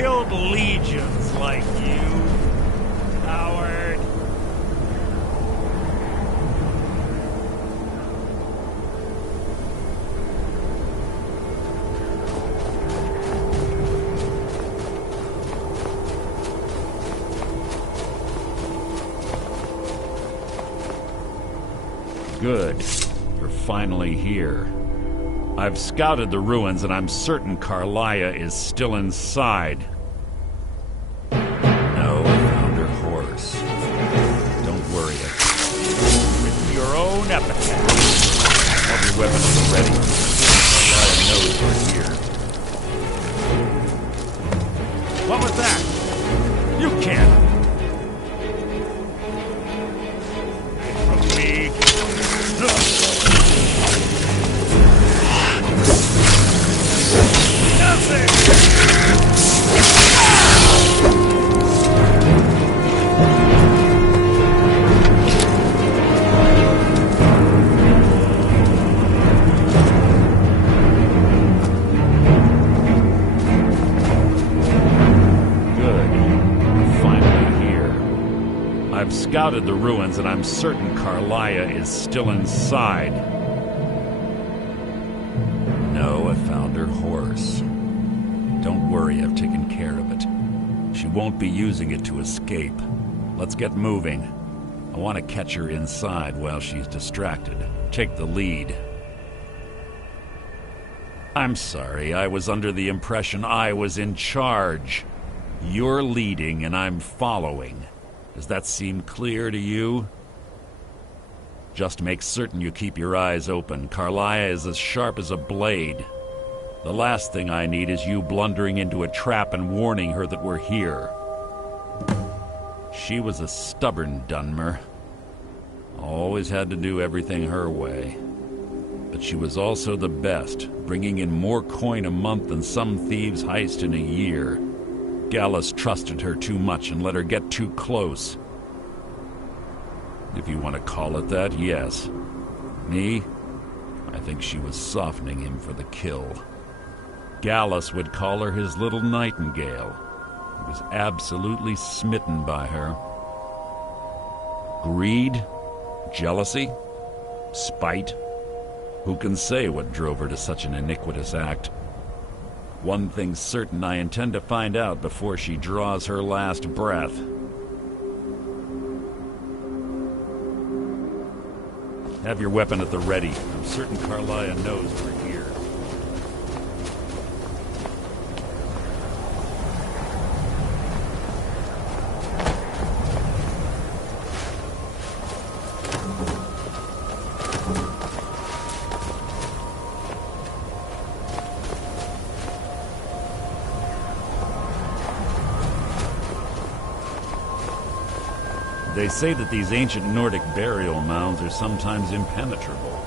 killed legions like you, coward. Good. You're finally here. I've scouted the ruins and I'm certain Carlia is still inside. No, I found her horse. Don't worry. I've written your own epitaph. Have your weapons ready. Carlia knows we're here. What was that? You can't. From me. I've scouted the ruins and I'm certain Carlia is still inside. No, I found her horse. Don't worry, I've taken care of it. She won't be using it to escape. Let's get moving. I want to catch her inside while she's distracted. Take the lead. I'm sorry, I was under the impression I was in charge. You're leading and I'm following. Does that seem clear to you? Just make certain you keep your eyes open. Carlia is as sharp as a blade. The last thing I need is you blundering into a trap and warning her that we're here. She was a stubborn Dunmer. Always had to do everything her way. But she was also the best, bringing in more coin a month than some thieves heist in a year. Gallus trusted her too much and let her get too close. If you want to call it that, yes. Me? I think she was softening him for the kill. Gallus would call her his little nightingale. He was absolutely smitten by her. Greed? Jealousy? Spite? Who can say what drove her to such an iniquitous act? One thing's certain, I intend to find out before she draws her last breath. Have your weapon at the ready. I'm certain Carlia knows we're here. They say that these ancient Nordic burial mounds are sometimes impenetrable.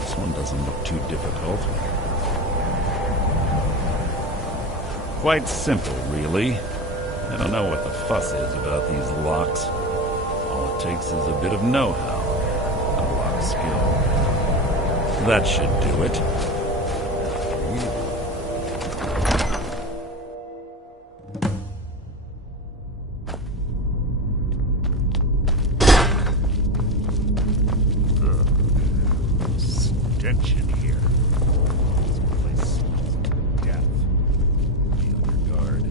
This one doesn't look too difficult. Quite simple, really. I don't know what the fuss is about these locks. All it takes is a bit of know-how, a lock skill. That should do it. Tension here. This place smells of death. Be on your guard.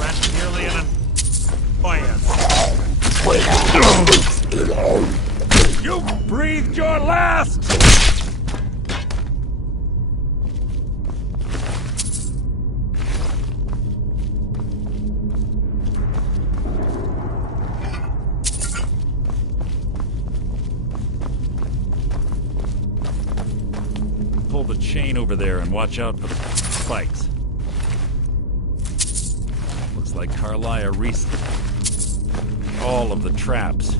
Not nearly an annoyance. You breathed your last! Pull the chain over there and watch out for the spikes. Looks like Carlia reset all of the traps.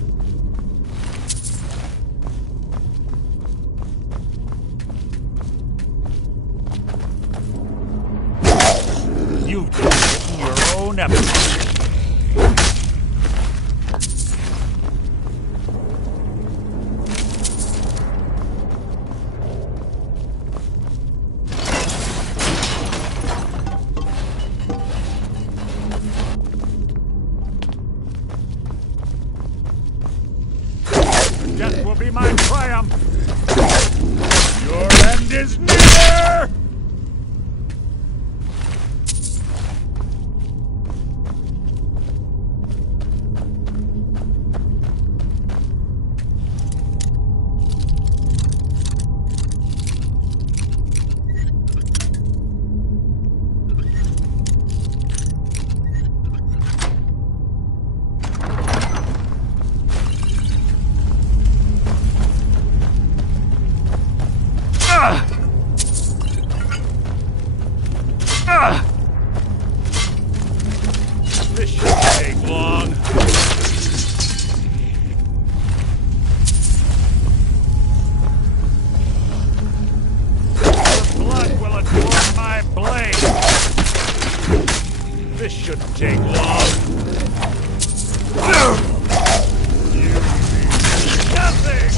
You've written your own episode. will be my triumph! Your end is near! This shouldn't take long. Your blood will adorn my blade. This shouldn't take long. You mean nothing!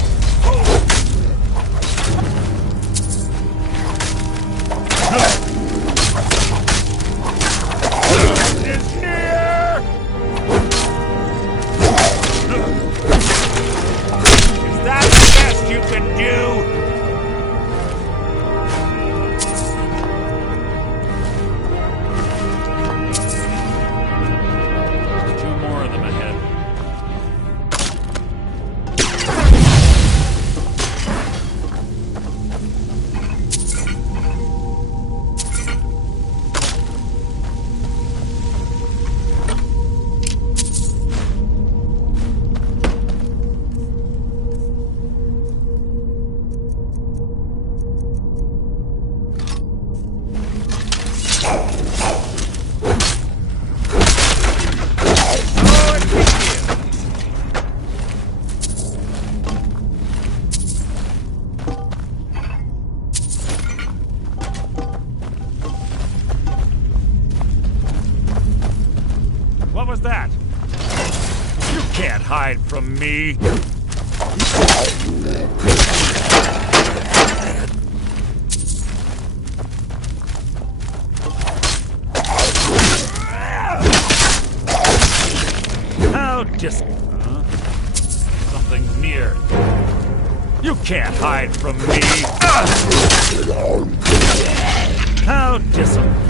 Is near! Is that the best you can do? Two more of them ahead. What was that? You can't hide from me! How something's near. You can't hide from me! How disappointing.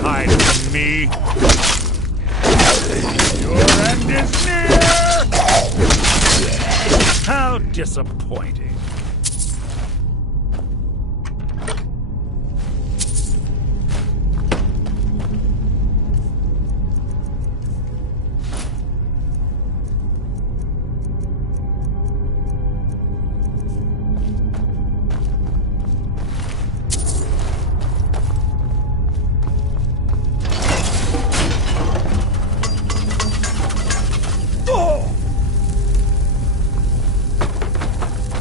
hide from me. Your end is near! How disappointing.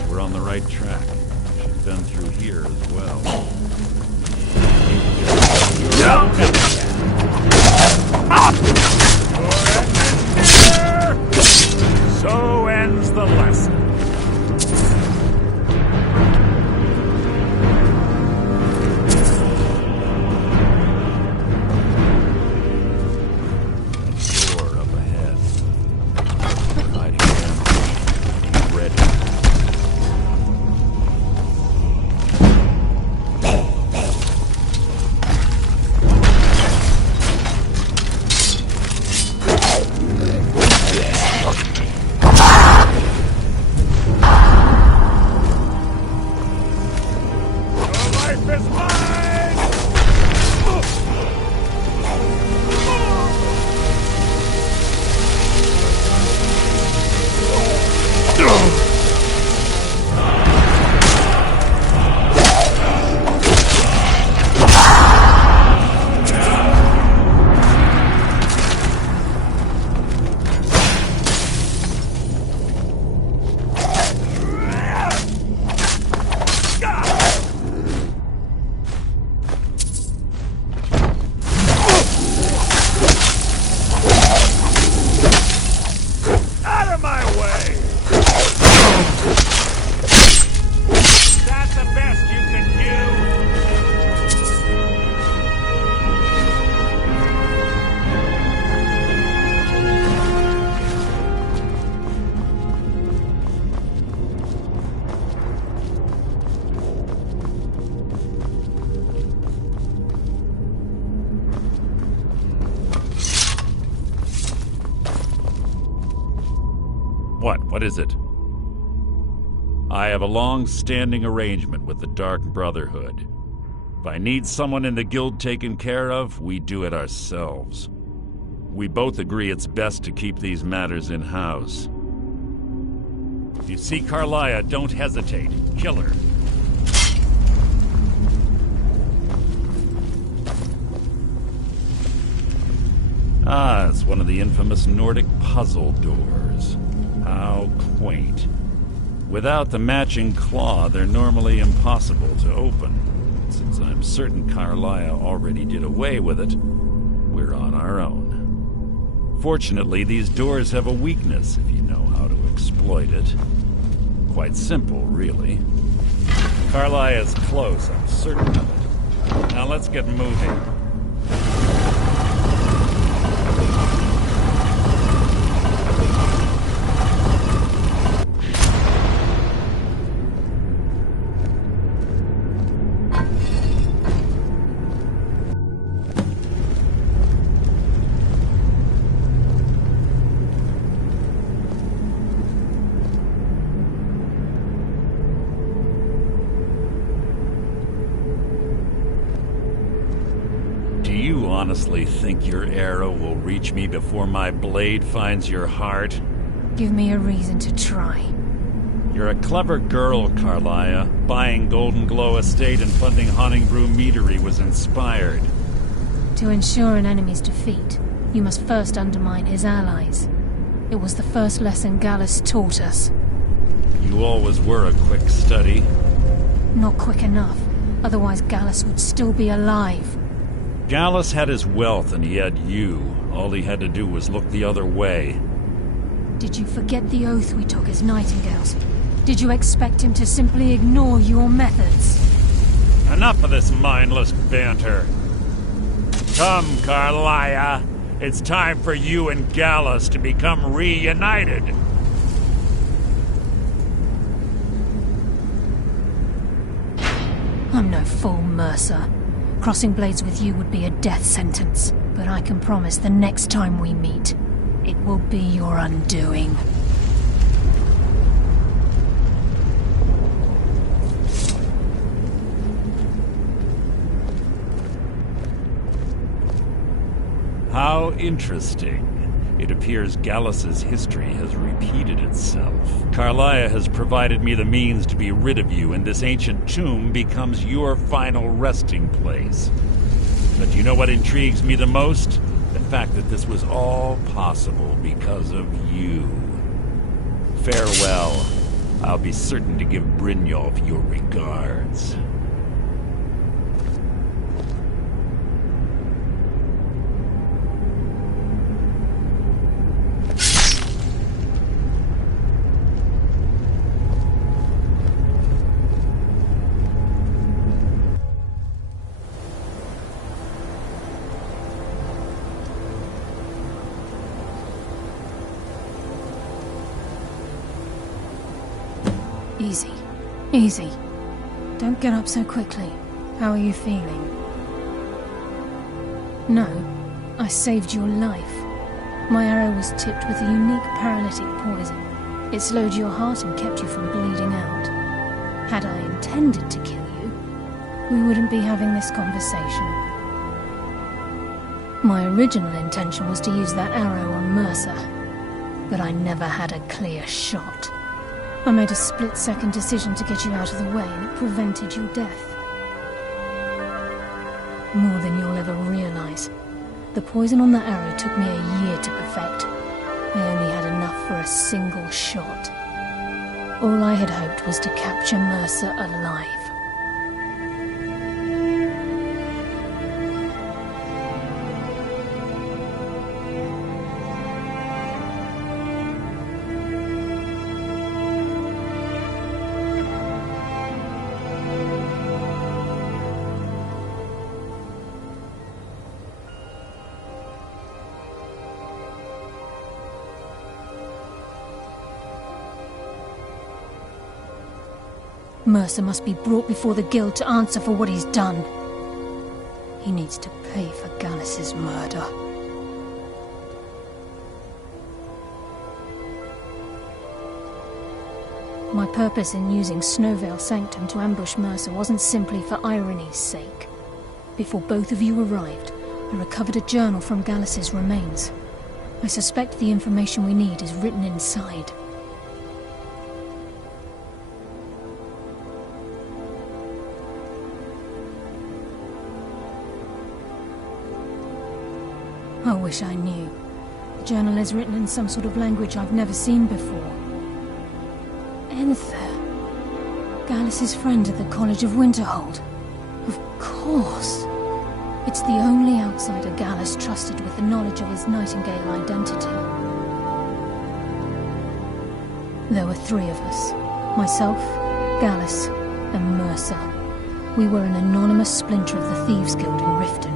We're on the right track. She's been through here as well. So ends the lesson. Door up ahead. Hiding ambush. Be ready. What is it? I have a long-standing arrangement with the Dark Brotherhood. If I need someone in the guild taken care of, we do it ourselves. We both agree it's best to keep these matters in-house. If you see Carlia, don't hesitate. Kill her. Ah, it's one of the infamous Nordic puzzle doors. How quaint. Without the matching claw, they're normally impossible to open. Since I'm certain Carlia already did away with it, we're on our own. Fortunately, these doors have a weakness if you know how to exploit it. Quite simple, really. Carlia is close, I'm certain of it. Now let's get moving. Honestly think your arrow will reach me before my blade finds your heart? Give me a reason to try. You're a clever girl, Carlia. Buying Golden Glow Estate and funding Honningbrew Meadery was inspired. To ensure an enemy's defeat, you must first undermine his allies. It was the first lesson Gallus taught us. You always were a quick study. Not quick enough. Otherwise Gallus would still be alive. Gallus had his wealth and he had you. All he had to do was look the other way. Did you forget the oath we took as Nightingales? Did you expect him to simply ignore your methods? Enough of this mindless banter. Come, Carlia. It's time for you and Gallus to become reunited. I'm no fool, Mercer. Crossing blades with you would be a death sentence, but I can promise the next time we meet, it will be your undoing. How interesting. It appears Gallus's history has repeated itself. Carlia has provided me the means to be rid of you, and this ancient tomb becomes your final resting place. But you know what intrigues me the most? The fact that this was all possible because of you. Farewell. I'll be certain to give Brynjolf your regards. Easy. Easy. Don't get up so quickly. How are you feeling? No. I saved your life. My arrow was tipped with a unique paralytic poison. It slowed your heart and kept you from bleeding out. Had I intended to kill you, we wouldn't be having this conversation. My original intention was to use that arrow on Mercer, but I never had a clear shot. I made a split-second decision to get you out of the way, and it prevented your death. More than you'll ever realize. The poison on that arrow took me a year to perfect. I only had enough for a single shot. All I had hoped was to capture Mercer alive. Mercer must be brought before the Guild to answer for what he's done. He needs to pay for Gallus's murder. My purpose in using Snowvale Sanctum to ambush Mercer wasn't simply for irony's sake. Before both of you arrived, I recovered a journal from Gallus's remains. I suspect the information we need is written inside. I wish I knew. The journal is written in some sort of language I've never seen before. Enther. Gallus's friend at the College of Winterhold. Of course. It's the only outsider Gallus trusted with the knowledge of his Nightingale identity. There were three of us. Myself, Gallus, and Mercer. We were an anonymous splinter of the Thieves Guild in Riften.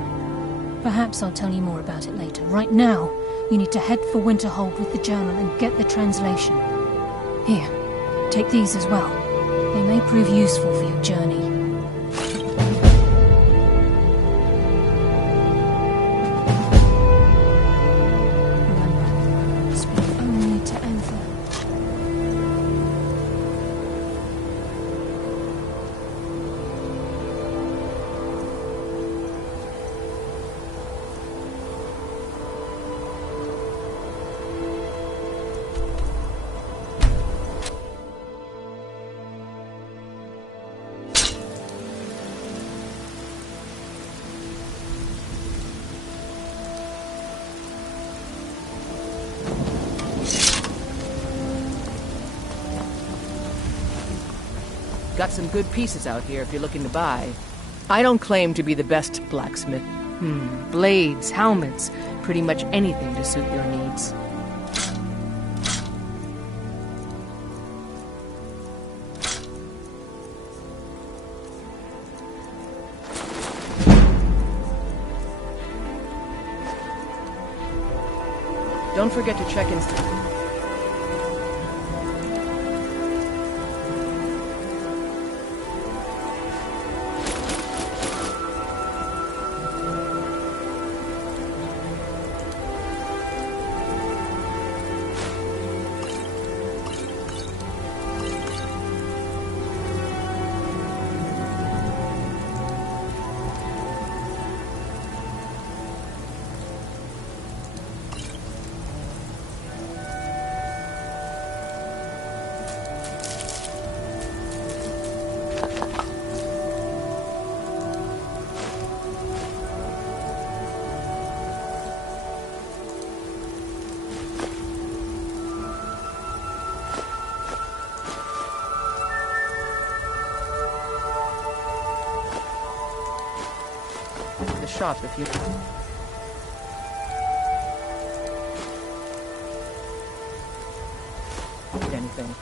Perhaps I'll tell you more about it later. Right now, you need to head for Winterhold with the journal and get the translation. Here, take these as well. They may prove useful for your journey. Remember, speak only to Enther. Got some good pieces out here if you're looking to buy. I don't claim to be the best blacksmith. Blades, helmets, pretty much anything to suit your needs. Don't forget to check in. shop if you... need anything.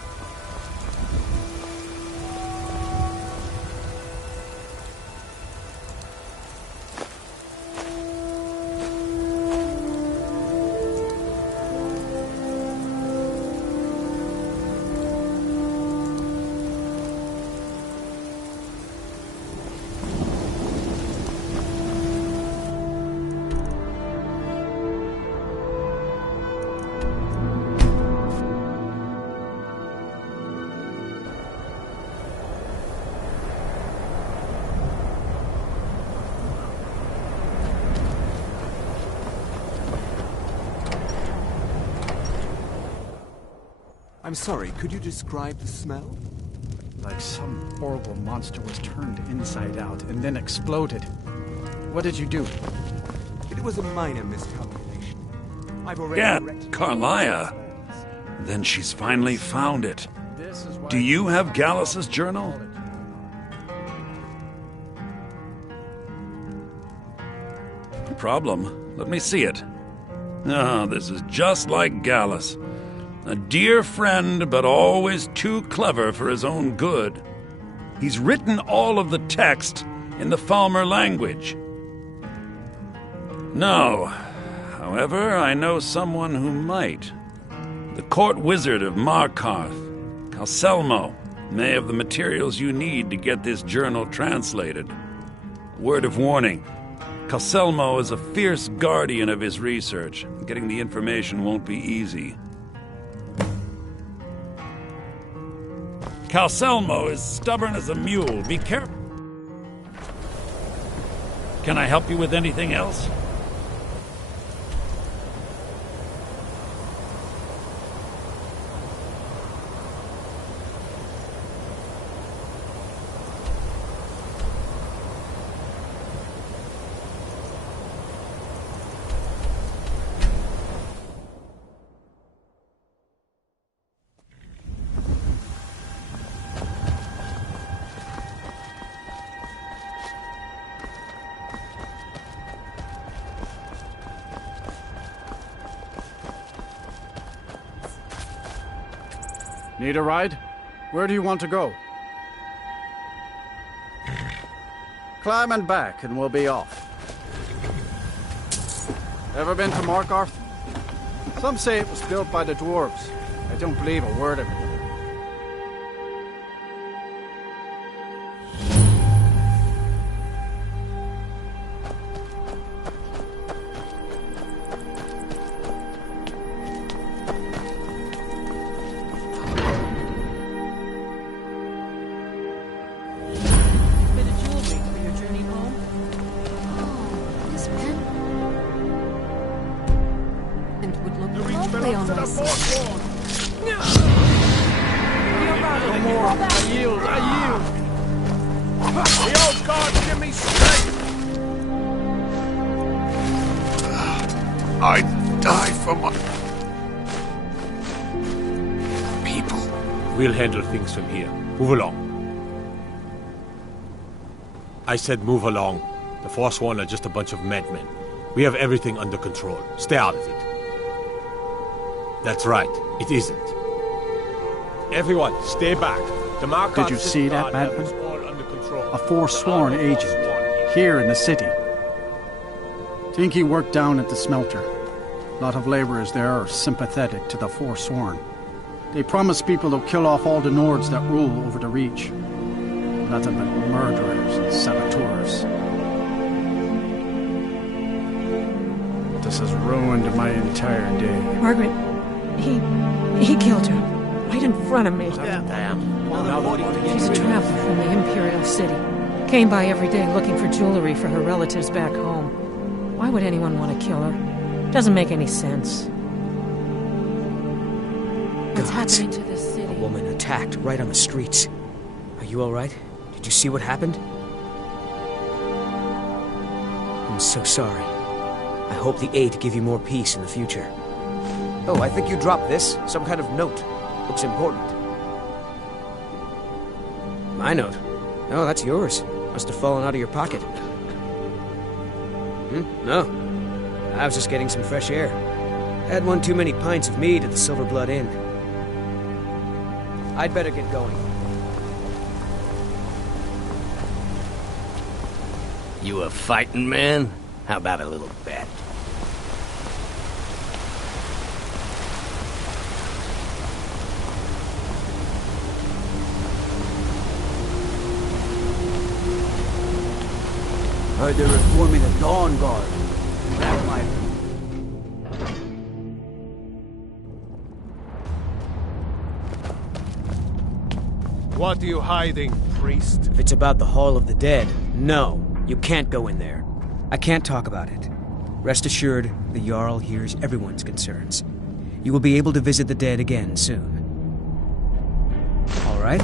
I'm sorry, could you describe the smell? Like some horrible monster was turned inside out and then exploded. What did you do? It was a minor miscalculation. I've already Gad, corrected... Carlia. Then she's finally found it. Do you have Gallus's journal? No problem. Let me see it. Ah, this is just like Gallus. A dear friend, but always too clever for his own good. He's written all of the text in the Falmer language. No. However, I know someone who might. The court wizard of Markarth, Calselmo, may have the materials you need to get this journal translated. Word of warning. Calselmo is a fierce guardian of his research. Getting the information won't be easy. Calselmo is stubborn as a mule. Be careful. Can I help you with anything else? Need a ride? Where do you want to go? Climb and back and we'll be off. Ever been to Markarth? Some say it was built by the dwarves. I don't believe a word of it. I die for my people. We'll handle things from here. Move along. I said move along. The Forsworn are just a bunch of madmen. We have everything under control. Stay out of it. That's right. It isn't. Everyone, stay back. The Markarth Did you see that, Guard madman? is all under control. A Forsworn agent, here in the city. Think he worked down at the smelter. A lot of laborers there are sympathetic to the Forsworn. They promise people they'll kill off all the Nords that rule over the Reach. Nothing but murderers and saboteurs. This has ruined my entire day. Margaret, he killed her. Right in front of me. She's a traveler from the Imperial City. Came by every day looking for jewelry for her relatives back home. Why would anyone want to kill her? Doesn't make any sense. What's happening to this city? A woman attacked right on the streets. Are you all right? Did you see what happened? I'm so sorry. I hope the aid give you more peace in the future. Oh, I think you dropped this. Some kind of note. Looks important. My note? Oh, that's yours. Must have fallen out of your pocket. No. I was just getting some fresh air. Had one too many pints of mead at the Silver Blood Inn. I'd better get going. You a fighting man? How about a little bet? Heard they're reforming a Dawn Guard. That might... What are you hiding, priest? If it's about the Hall of the Dead, no, you can't go in there. I can't talk about it. Rest assured, the Jarl hears everyone's concerns. You will be able to visit the dead again soon. All right?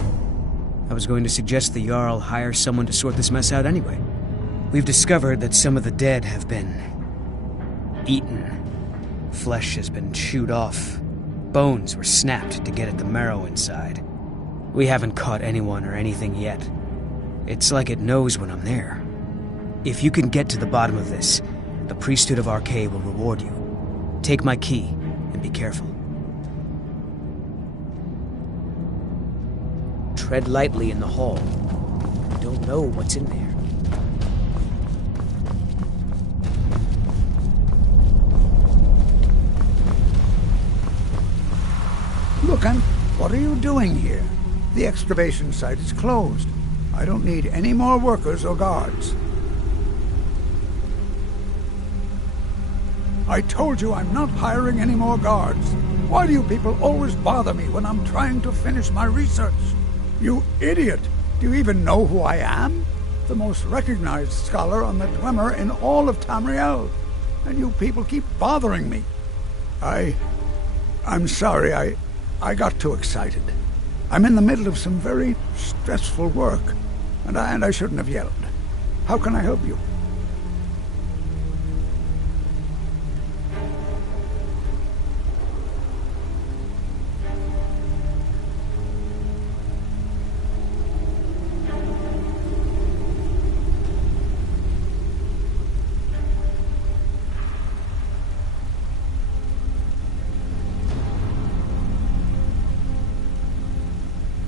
I was going to suggest the Jarl hire someone to sort this mess out anyway. We've discovered that some of the dead have been eaten. Flesh has been chewed off. Bones were snapped to get at the marrow inside. We haven't caught anyone or anything yet. It's like it knows when I'm there. If you can get to the bottom of this, the priesthood of Arcade will reward you. Take my key, and be careful. Tread lightly in the hall. You don't know what's in there. Lucan, what are you doing here? The excavation site is closed. I don't need any more workers or guards. I told you I'm not hiring any more guards. Why do you people always bother me when I'm trying to finish my research? You idiot! Do you even know who I am? The most recognized scholar on the Dwemer in all of Tamriel. And you people keep bothering me. I'm sorry, I got too excited. I'm in the middle of some very stressful work, and I shouldn't have yelled. How can I help you?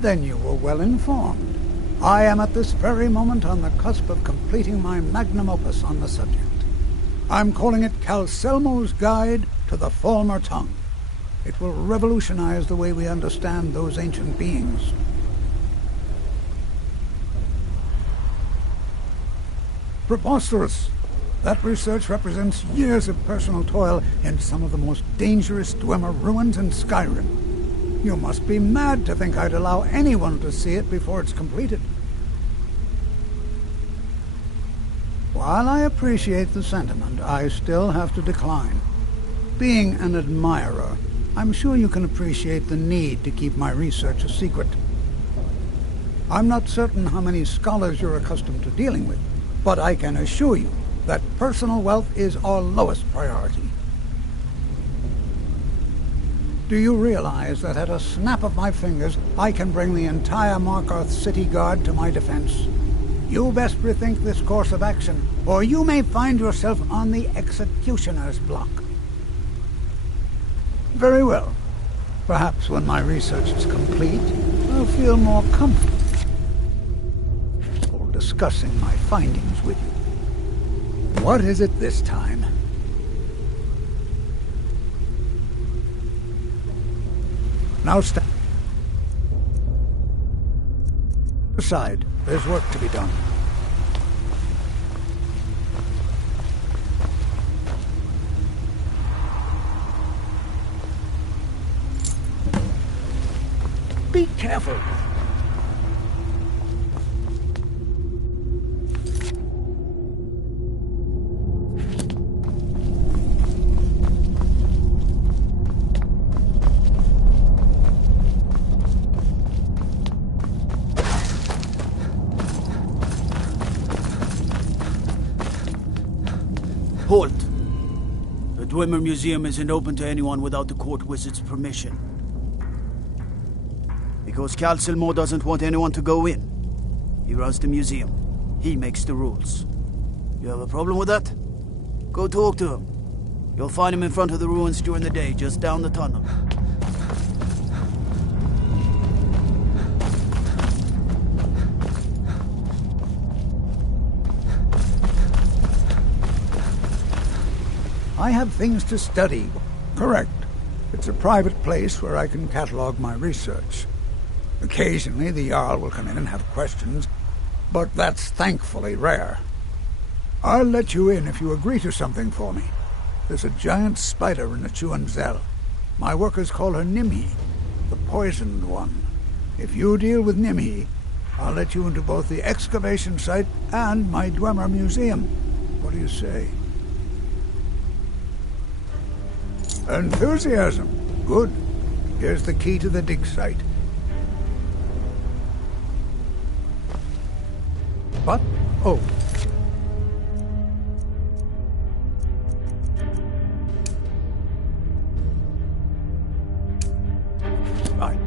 Then you were well informed. I am at this very moment on the cusp of completing my magnum opus on the subject. I'm calling it Calselmo's Guide to the Falmer Tongue. It will revolutionize the way we understand those ancient beings. Preposterous! That research represents years of personal toil in some of the most dangerous Dwemer ruins in Skyrim. You must be mad to think I'd allow anyone to see it before it's completed. While I appreciate the sentiment, I still have to decline. Being an admirer, I'm sure you can appreciate the need to keep my research a secret. I'm not certain how many scholars you're accustomed to dealing with, but I can assure you that personal wealth is our lowest priority. Do you realize that at a snap of my fingers, I can bring the entire Markarth City Guard to my defense? You best rethink this course of action, or you may find yourself on the executioner's block. Very well. Perhaps when my research is complete, I'll feel more comfortable discussing my findings with you. What is it this time? Now stand aside. There's work to be done. Be careful. Halt! The Dwemer Museum isn't open to anyone without the court wizard's permission. Because Calselmo doesn't want anyone to go in. He runs the museum. He makes the rules. You have a problem with that? Go talk to him. You'll find him in front of the ruins during the day, just down the tunnel. I have things to study. Correct. It's a private place where I can catalog my research. Occasionally, the Jarl will come in and have questions, but that's thankfully rare. I'll let you in if you agree to something for me. There's a giant spider in the Chuanzel. My workers call her Nimhi, the poisoned one. If you deal with Nimhi, I'll let you into both the excavation site and my Dwemer museum. What do you say? Enthusiasm. Good. Here's the key to the dig site. What? Oh. Right.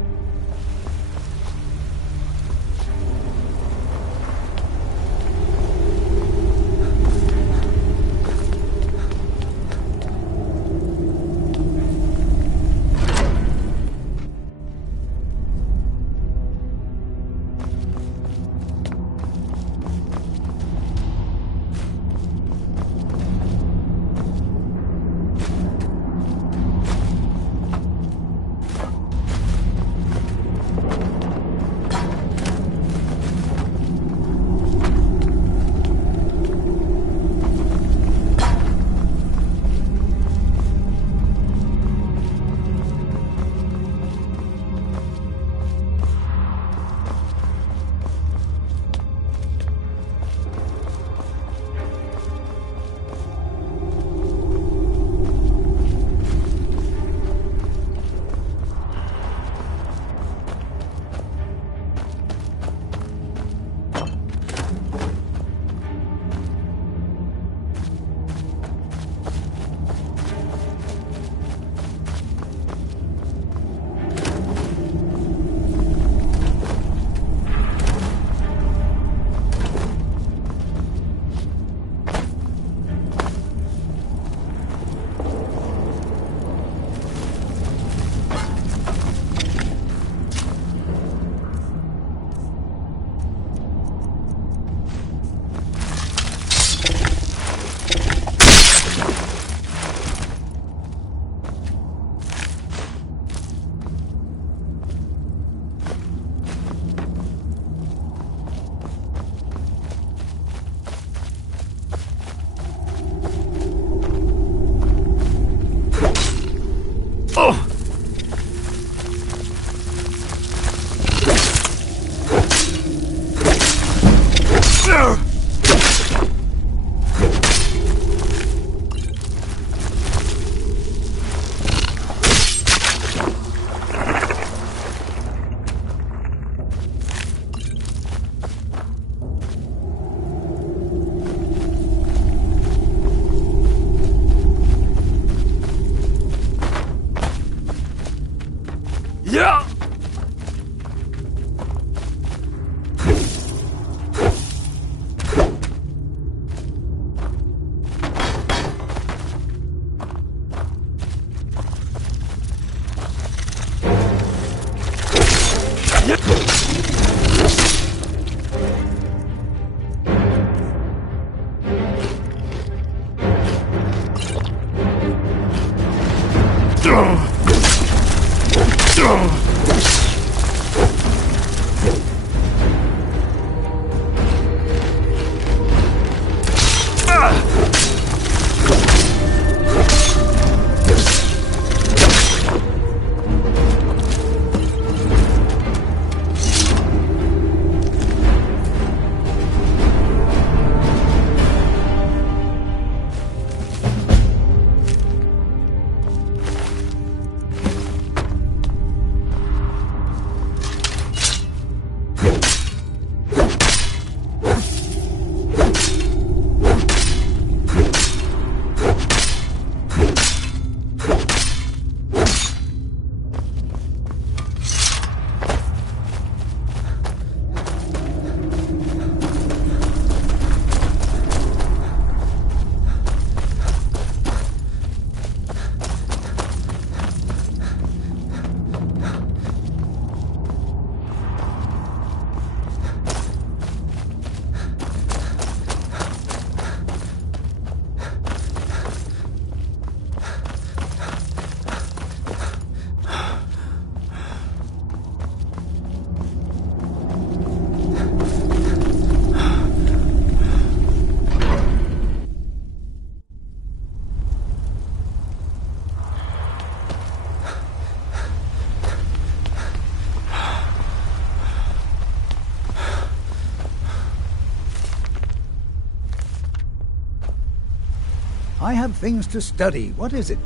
I have things to study. What is it?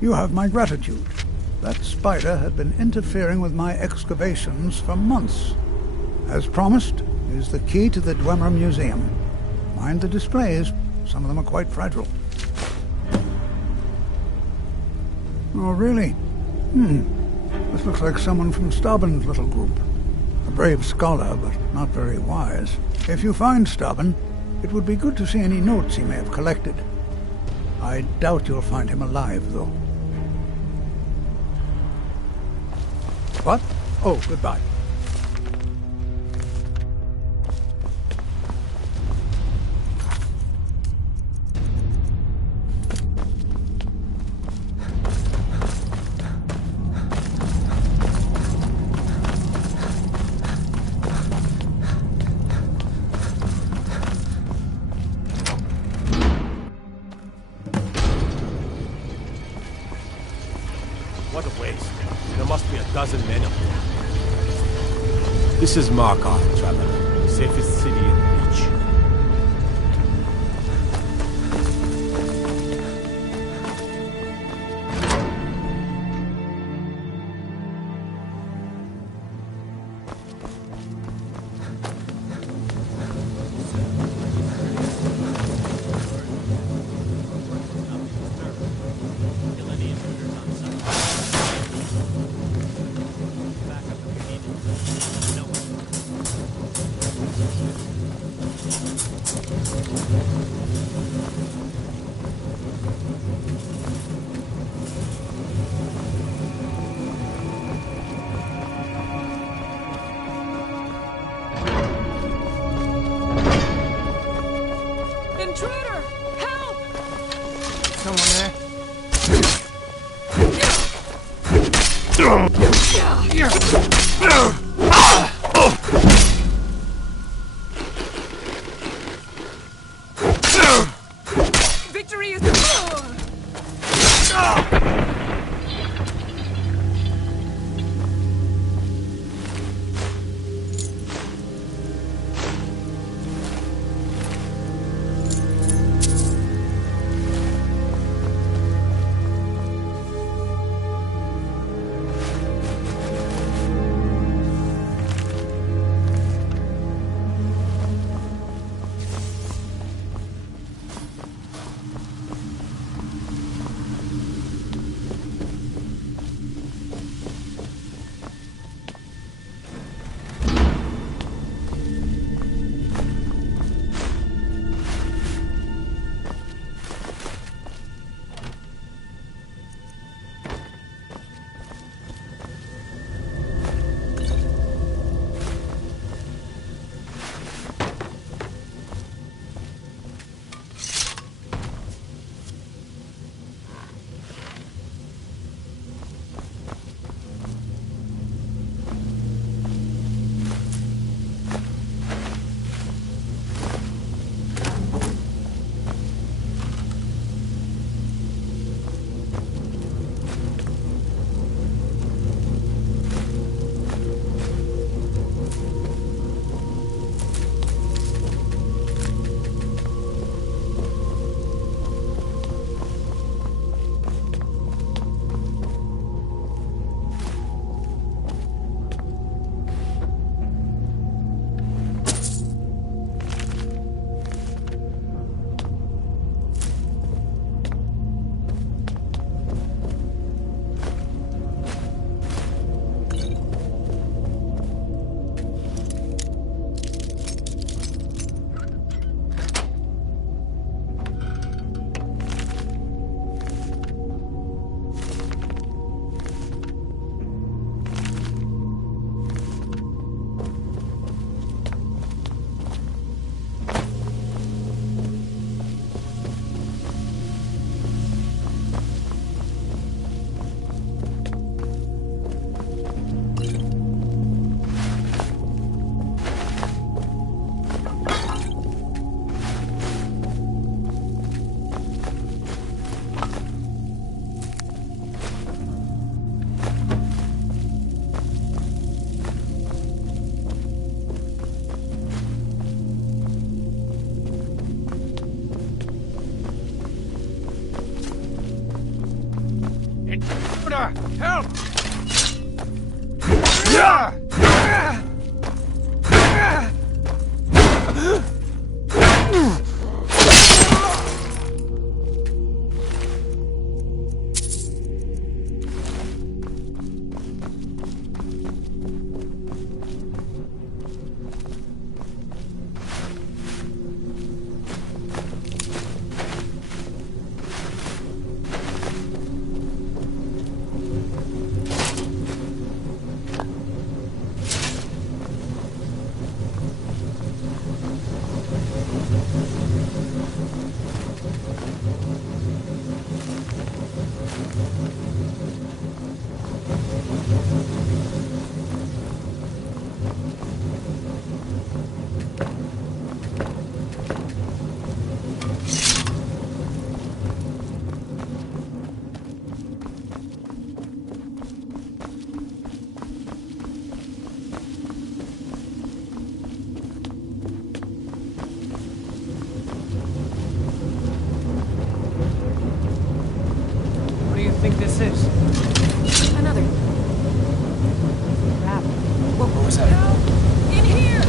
You have my gratitude. That spider had been interfering with my excavations for months. As promised, is the key to the Dwemer Museum. Mind the displays. Some of them are quite fragile. Oh, really? This looks like someone from Stauben's little group. A brave scholar, but not very wise. If you find Stauben, it would be good to see any notes he may have collected. I doubt you'll find him alive, though. What? Oh, goodbye. What a waste. There must be a dozen men up there. This is Markov, traveler. Safest city in the Reach. Intruder! Help! Someone there? Victory is Governor! Help! What do you think this is? Another. Crap. What was that? In here!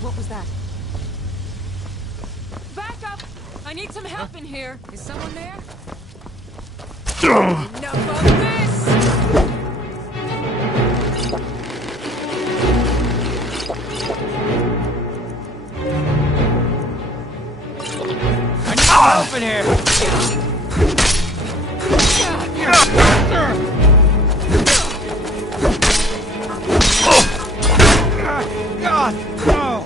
What was that? Back up! I need some help in here. Is someone there? Enough of this! I need help in here! God! No!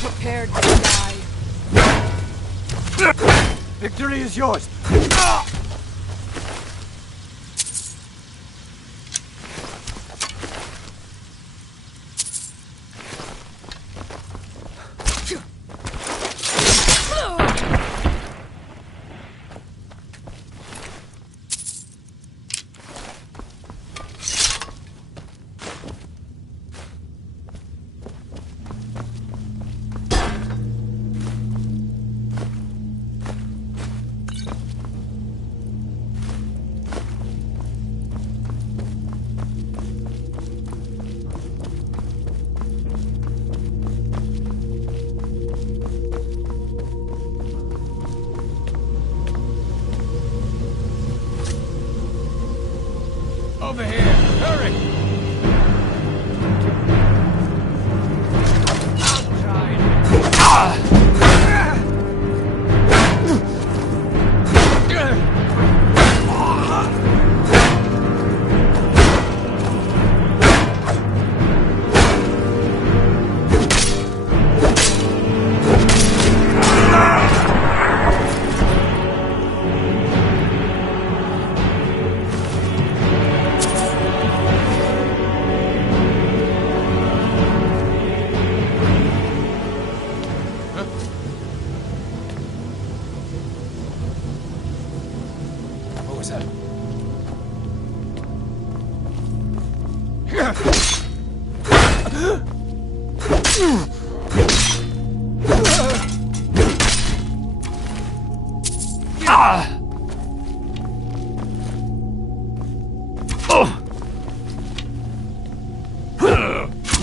Prepared to die. Victory is yours! Over here! Hurry! What was that?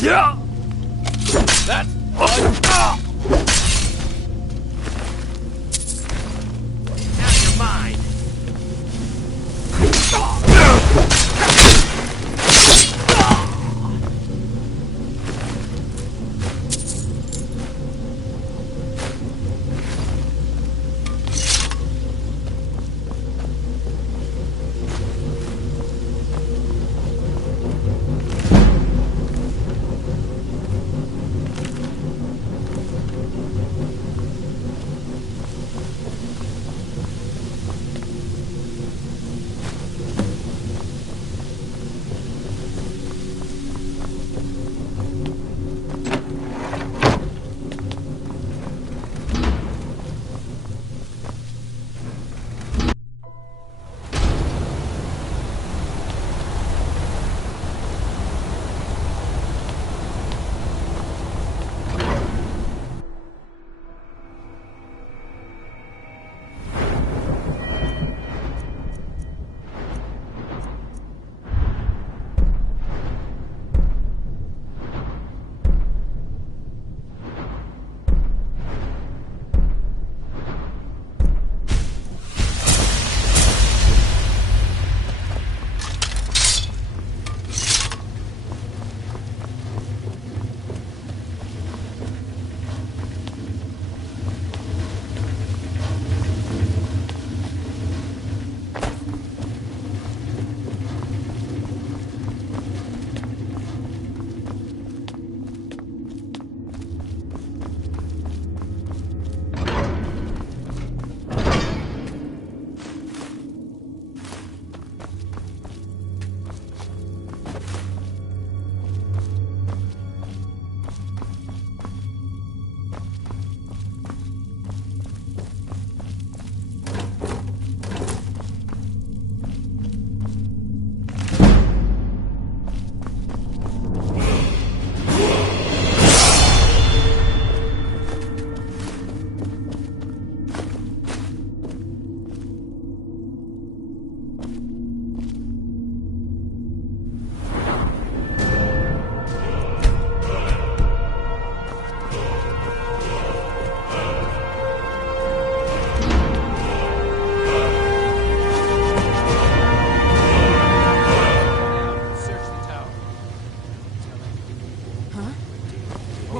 Yeah! That's fun! Now you're mine.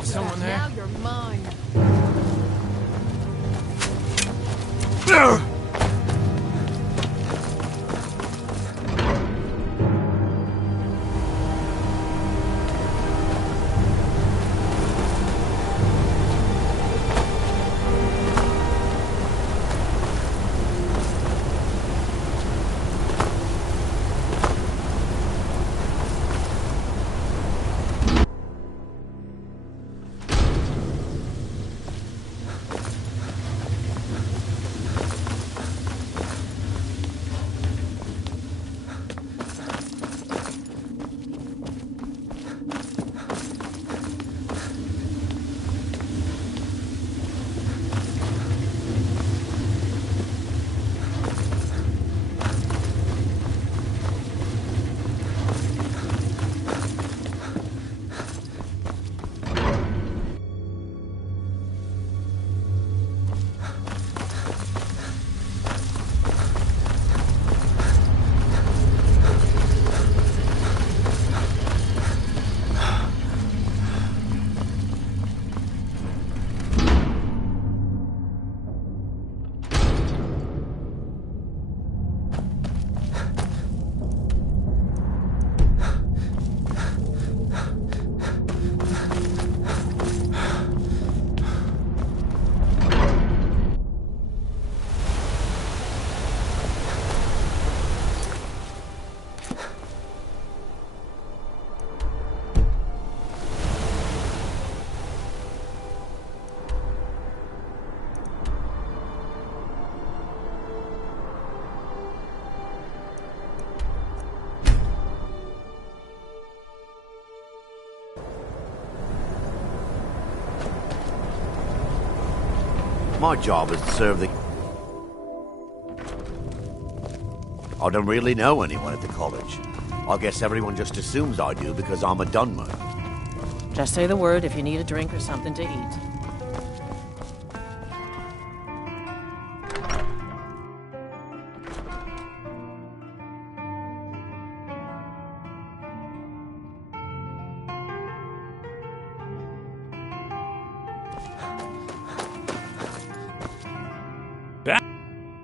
Someone there? Now you're mine. My job is to serve the... I don't really know anyone at the college. I guess everyone just assumes I do because I'm a Dunmer. Just say the word if you need a drink or something to eat.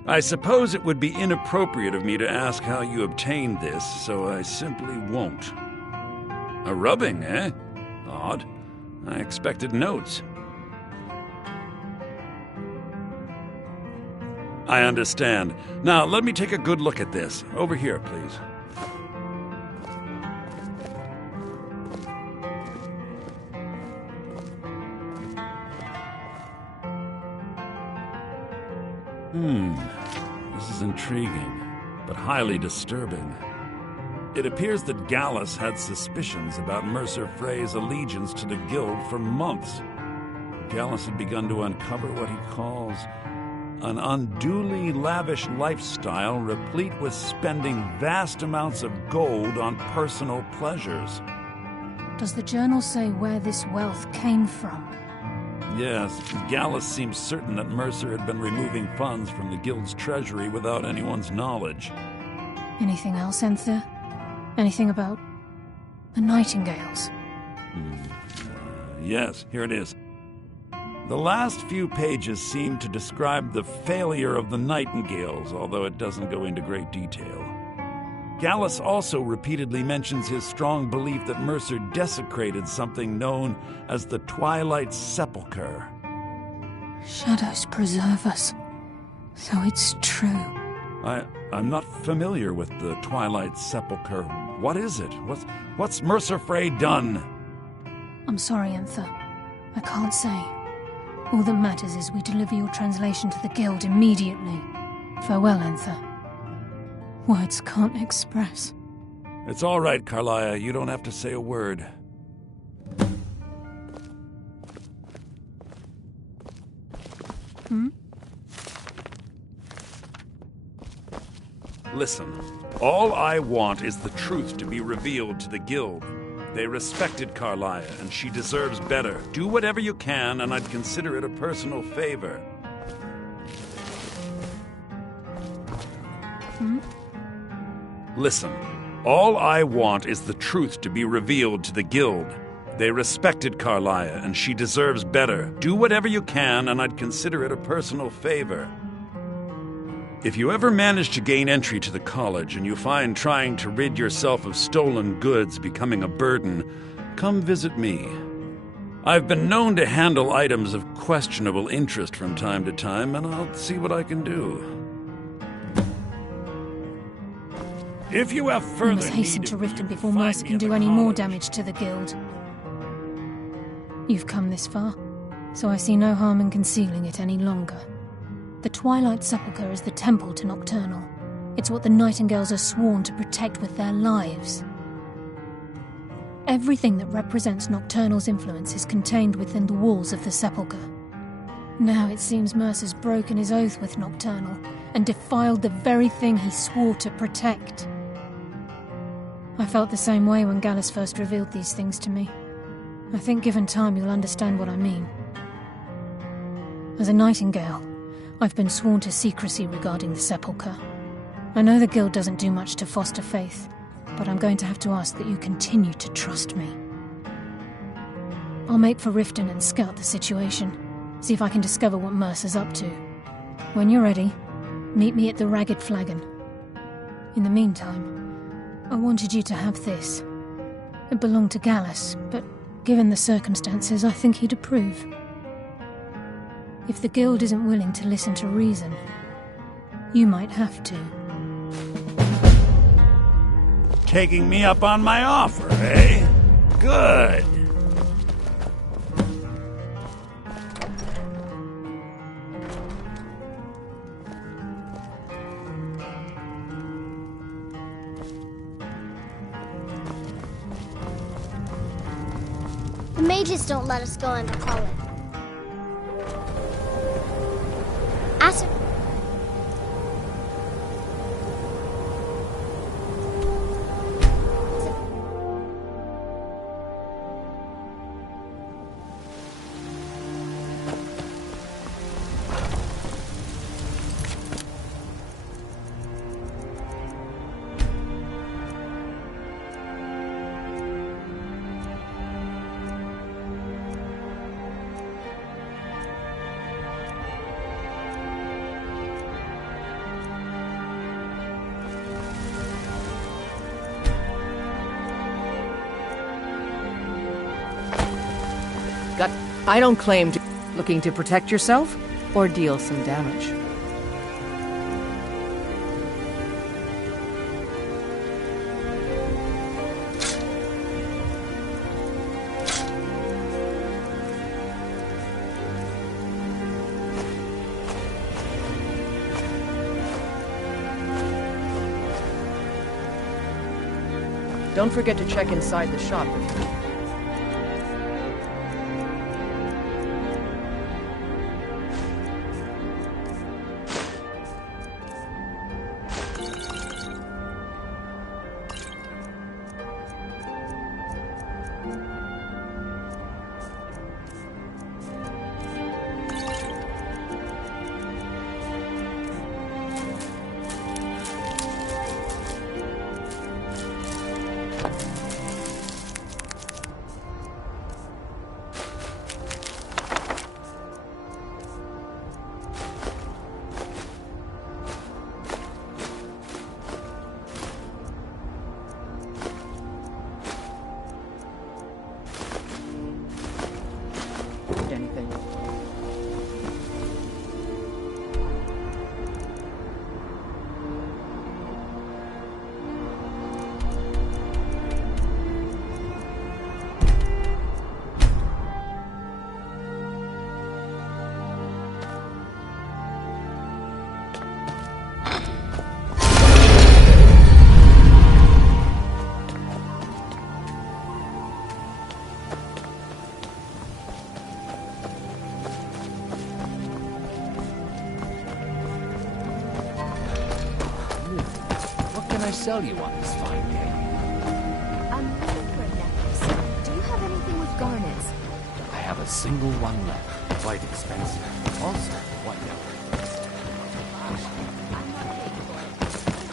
I suppose it would be inappropriate of me to ask how you obtained this, so I simply won't. A rubbing, eh? Odd. I expected notes. I understand. Now, let me take a good look at this. Over here, please. This is intriguing, but highly disturbing. It appears that Gallus had suspicions about Mercer Frey's allegiance to the Guild for months. Gallus had begun to uncover what he calls an unduly lavish lifestyle replete with spending vast amounts of gold on personal pleasures. Does the journal say where this wealth came from? Yes, Gallus seems certain that Mercer had been removing funds from the Guild's treasury without anyone's knowledge. Anything else, Enther? Anything about the Nightingales? Yes, here it is. The last few pages seem to describe the failure of the Nightingales, although it doesn't go into great detail. Gallus also repeatedly mentions his strong belief that Mercer desecrated something known as the Twilight Sepulchre. Shadows preserve us. So it's true. I'm not familiar with the Twilight Sepulchre. What is it? What's Mercer Frey done? I'm sorry, Enther. I can't say. All that matters is we deliver your translation to the Guild immediately. Farewell, Enther. Words can't express. It's all right, Carlia. You don't have to say a word. Listen, all I want is the truth to be revealed to the Guild. They respected Carlia, and she deserves better. Do whatever you can, and I'd consider it a personal favor. Listen, all I want is the truth to be revealed to the Guild. They respected Carlia, and she deserves better. Do whatever you can, and I'd consider it a personal favor. If you ever manage to gain entry to the college, and you find trying to rid yourself of stolen goods becoming a burden, come visit me. I've been known to handle items of questionable interest from time to time, and I'll see what I can do. If you have further We must hasten to Riften before Mercer can do any more damage to the Guild. You've come this far, so I see no harm in concealing it any longer. The Twilight Sepulchre is the temple to Nocturnal. It's what the Nightingales are sworn to protect with their lives. Everything that represents Nocturnal's influence is contained within the walls of the Sepulchre. Now it seems Mercer's broken his oath with Nocturnal and defiled the very thing he swore to protect. I felt the same way when Gallus first revealed these things to me. I think given time you'll understand what I mean. As a Nightingale, I've been sworn to secrecy regarding the Sepulchre. I know the Guild doesn't do much to foster faith, but I'm going to have to ask that you continue to trust me. I'll make for Riften and scout the situation, see if I can discover what Mercer's up to. When you're ready, meet me at the Ragged Flagon. In the meantime, I wanted you to have this. It belonged to Gallus, but given the circumstances, I think he'd approve. If the Guild isn't willing to listen to reason, you might have to. Taking me up on my offer, eh? Good. The mages don't let us go into college. I don't claim to... Looking to protect yourself, or deal some damage? Don't forget to check inside the shop with me. Sell you on this fine day. I'm looking for a necklace. Do you have anything with garnets? I have a single one left. Quite expensive. Also, what never. I'm not paying for it.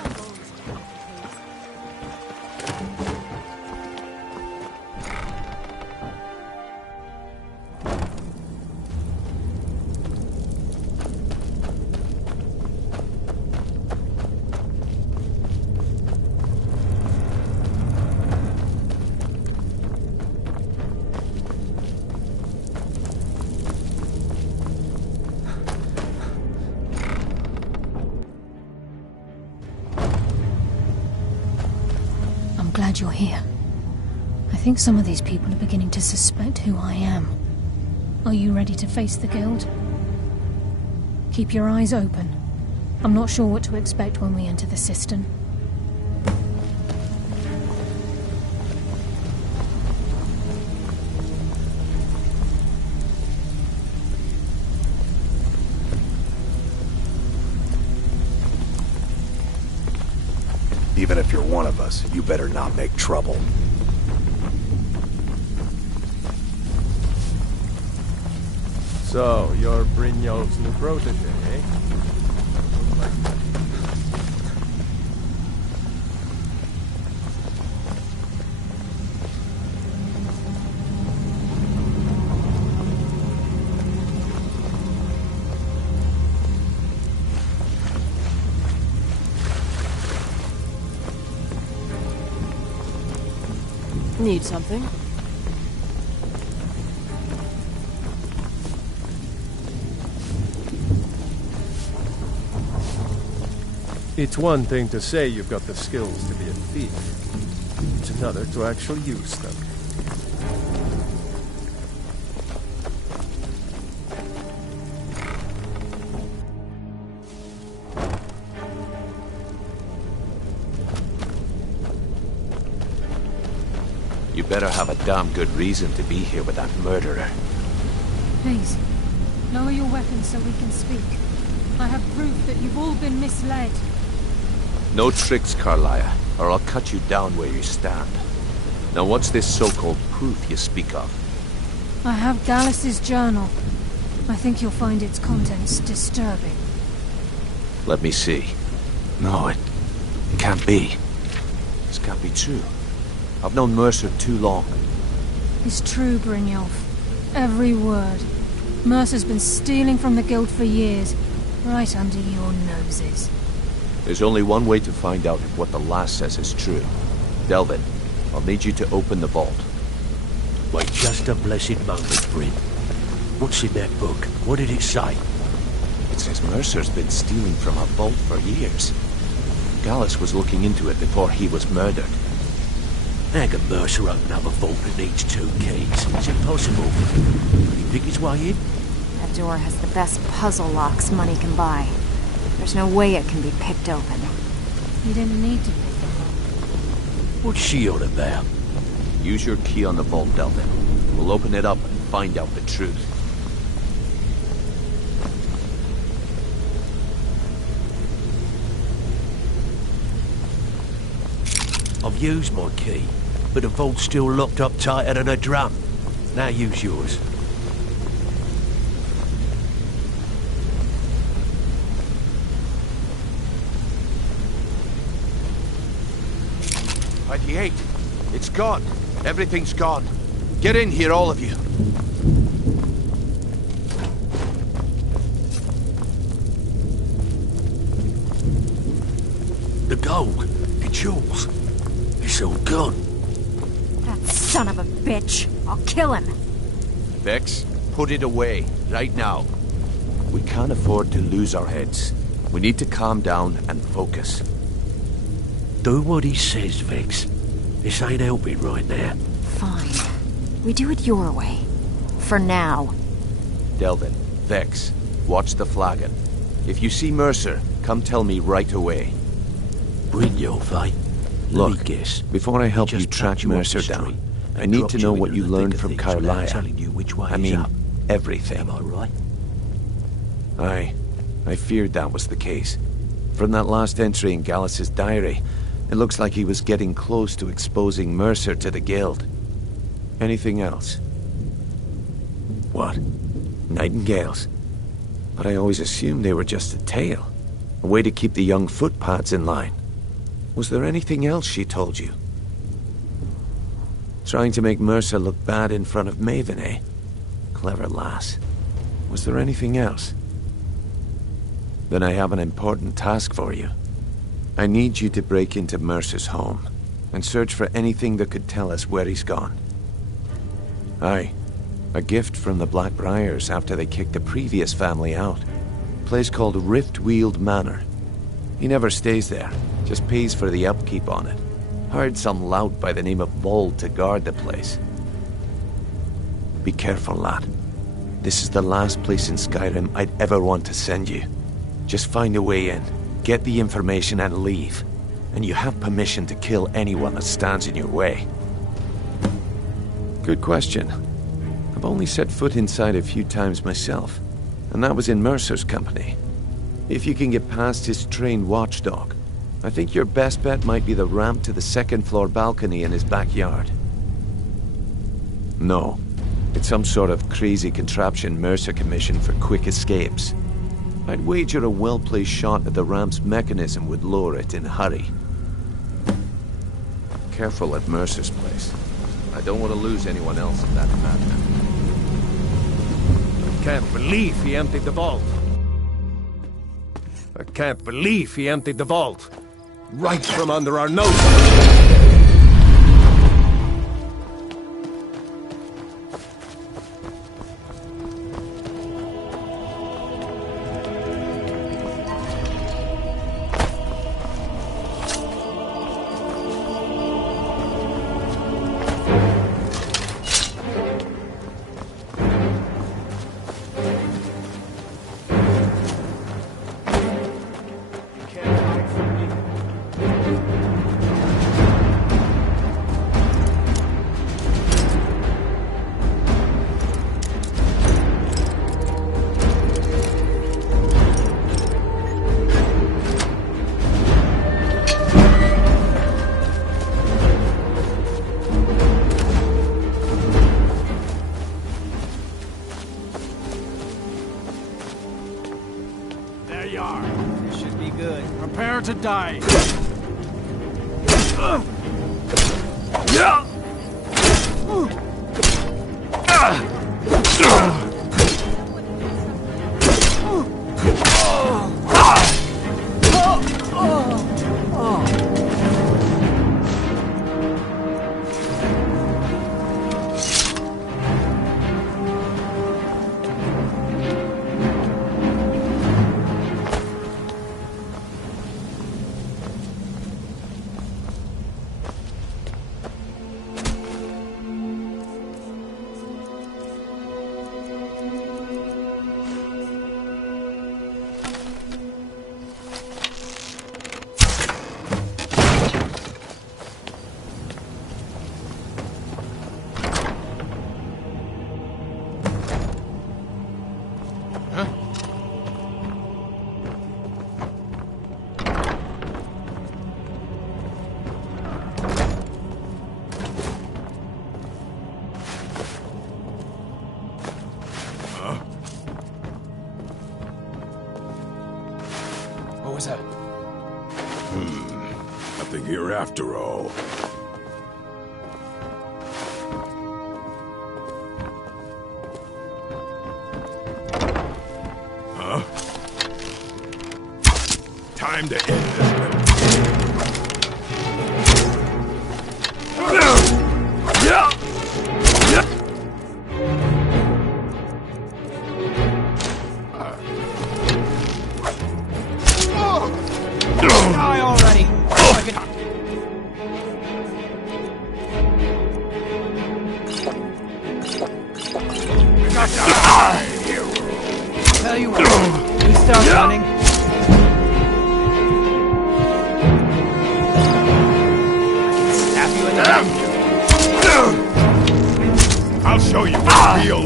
My gold is down, Glad you're here. I think some of these people are beginning to suspect who I am. Are you ready to face the guild? Keep your eyes open. I'm not sure what to expect when we enter the cistern. Even if you're one of us, you better not make trouble. So, you're Brynjolf's new protege, eh? Need something? It's one thing to say you've got the skills to be a thief. It's another to actually use them. You better have a damn good reason to be here with that murderer. Please, lower your weapons so we can speak. I have proof that you've all been misled. No tricks, Carlia, or I'll cut you down where you stand. Now what's this so-called proof you speak of? I have Gallus's journal. I think you'll find its contents disturbing. Let me see. No, it can't be. This can't be true. I've known Mercer too long. It's true, Brynjolf. Every word. Mercer's been stealing from the guild for years, right under your noses. There's only one way to find out if what the lass says is true. Delvin, I'll need you to open the vault. Wait just a blessed moment, Bryn. What's in that book? What did it say? It says Mercer's been stealing from our vault for years. Gallus was looking into it before he was murdered. How can Mercer open up a vault that needs 2 keys? It's impossible. Can he pick his way in? That door has the best puzzle locks money can buy. There's no way it can be picked open. You didn't need to pick them up. What's she on about? Use your key on the vault, Delvin. We'll open it up and find out the truth. I've used my key, but the vault's still locked up tighter than a drum. Now use yours. ID8. It's gone. Everything's gone. Get in here, all of you. The gold, the jewels, it's all gone. That son of a bitch! I'll kill him! Vex, put it away, right now. We can't afford to lose our heads. We need to calm down and focus. Do what he says, Vex. This ain't helping right now. Fine. We do it your way. For now. Delvin, Vex, watch the flagon. If you see Mercer, come tell me right away. Bring your fate. Look, before I help you track Mercer down, I need to know what you learned from Carlisle. I mean, everything. Am I right? Aye. I feared that was the case. From that last entry in Gallus's diary, it looks like he was getting close to exposing Mercer to the Guild. Anything else? What? Nightingales? But I always assumed they were just a tale. A way to keep the young footpads in line. Was there anything else she told you? Trying to make Mercer look bad in front of Maven, eh? Clever lass. Was there anything else? Then I have an important task for you. I need you to break into Mercer's home and search for anything that could tell us where he's gone. Aye, a gift from the Blackbriars after they kicked the previous family out. A place called Riftweald Manor. He never stays there, just pays for the upkeep on it. Hired some lout by the name of Vold to guard the place. Be careful, lad. This is the last place in Skyrim I'd ever want to send you. Just find a way in, get the information and leave. And you have permission to kill anyone that stands in your way. Good question. I've only set foot inside a few times myself, and that was in Mercer's company. If you can get past his trained watchdog, I think your best bet might be the ramp to the second-floor balcony in his backyard. No, it's some sort of crazy contraption Mercer commissioned for quick escapes. I'd wager a well-placed shot at the ramp's mechanism would lower it in a hurry. Careful at Mercer's place. I don't want to lose anyone else in that matter. I can't believe he emptied the vault. I can't believe he emptied the vault. Right from under our noses. To die. was a... Nothing here after all. Huh? Time to end this. Die already! Tell you what, you start running. Stab you in the back. I'll show you what's real.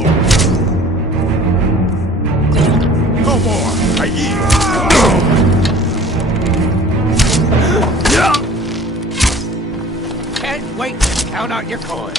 No more. I yield. Can't wait to count out your coin.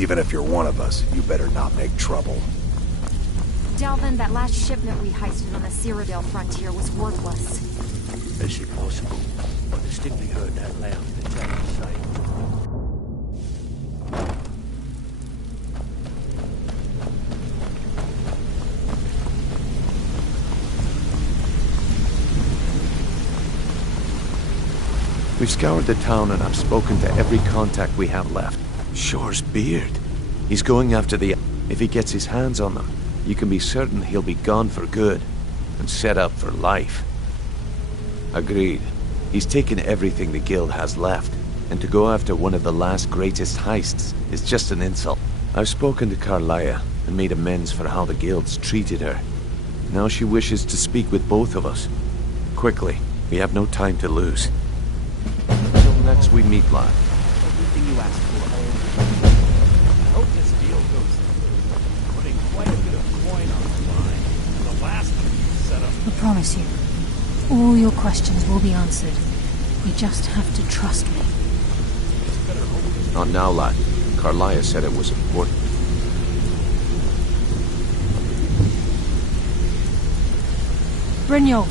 Even if you're one of us, you better not make trouble. Delvin, that last shipment we heisted on the Cyrodiil frontier was worthless. It's impossible. I distinctly heard that loud detective say. We've scoured the town and I've spoken to every contact we have left. Shore's beard. He's going after the... If he gets his hands on them, you can be certain he'll be gone for good and set up for life. Agreed. He's taken everything the guild has left, and to go after one of the last greatest heists is just an insult. I've spoken to Carlia and made amends for how the guild's treated her. Now she wishes to speak with both of us. Quickly, we have no time to lose. Until next we meet, lad. Everything you asked for. I hope this deal goes through. Putting quite a bit of coin on the line. And the last one you set up... I promise you, all your questions will be answered. You just have to trust me. Not now, lad. Carlia said it was important. Brynjolf,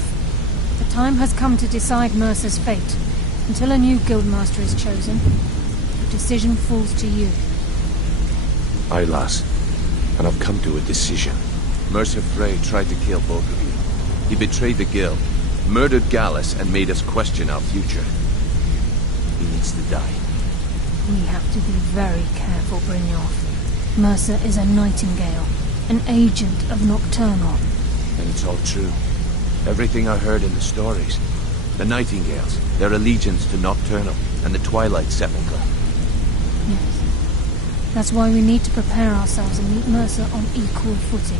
the time has come to decide Mercer's fate. Until a new guildmaster is chosen, the decision falls to you. Aye, lass. And I've come to a decision. Mercer Frey tried to kill both of you. He betrayed the guild, murdered Gallus, and made us question our future. He needs to die. We have to be very careful, Brynjolf. Mercer is a nightingale, an agent of Nocturnal. And it's all true. Everything I heard in the stories. The Nightingales, their allegiance to Nocturnal, and the Twilight Sepulchre. Yes. That's why we need to prepare ourselves and meet Mercer on equal footing.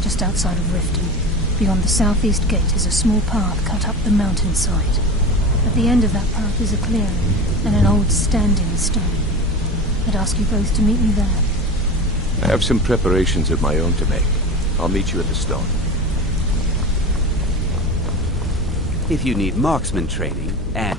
Just outside of Riften, beyond the southeast gate is a small path cut up the mountainside. At the end of that path is a clearing, and an old standing stone. I'd ask you both to meet me there. I have some preparations of my own to make. I'll meet you at the stone. If you need marksman training, and...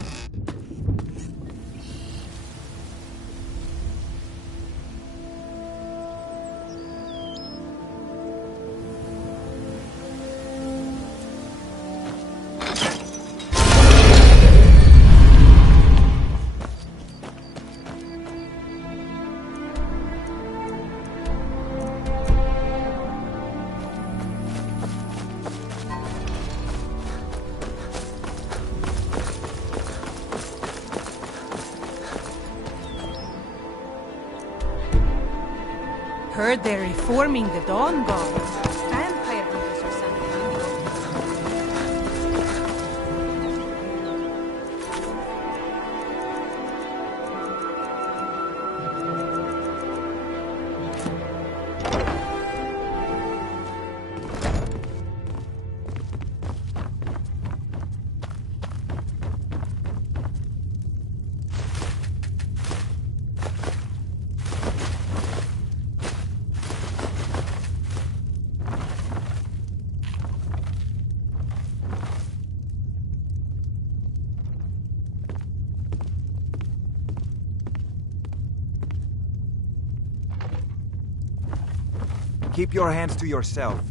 Heard they're reforming the Dawn Guard. Vampire hunters or something. Keep your hands to yourself.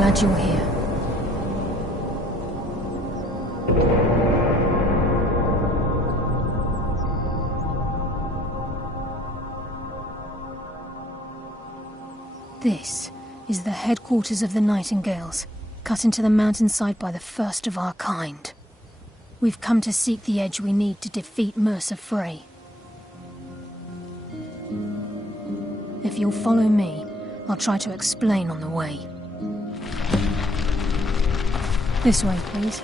glad you're here. This is the headquarters of the Nightingales, cut into the mountainside by the first of our kind. We've come to seek the edge we need to defeat Mercer Frey. If you'll follow me, I'll try to explain on the way. This way, please.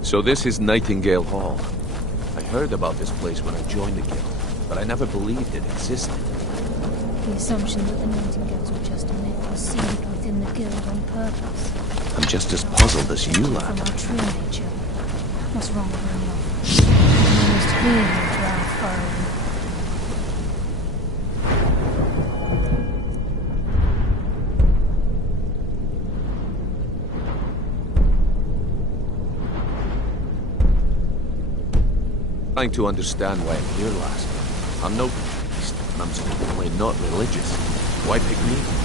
So this is Nightingale Hall. I heard about this place when I joined the guild, but I never believed it existed. The assumption that the Nightingales were just a myth was seeded within the guild on purpose. I'm just as puzzled as you, lad. From our true nature. What's wrong with running off? Almost here into our furrow. Trying to understand why I'm here, lass. I'm no priest, and I'm certainly not religious. Why pick me?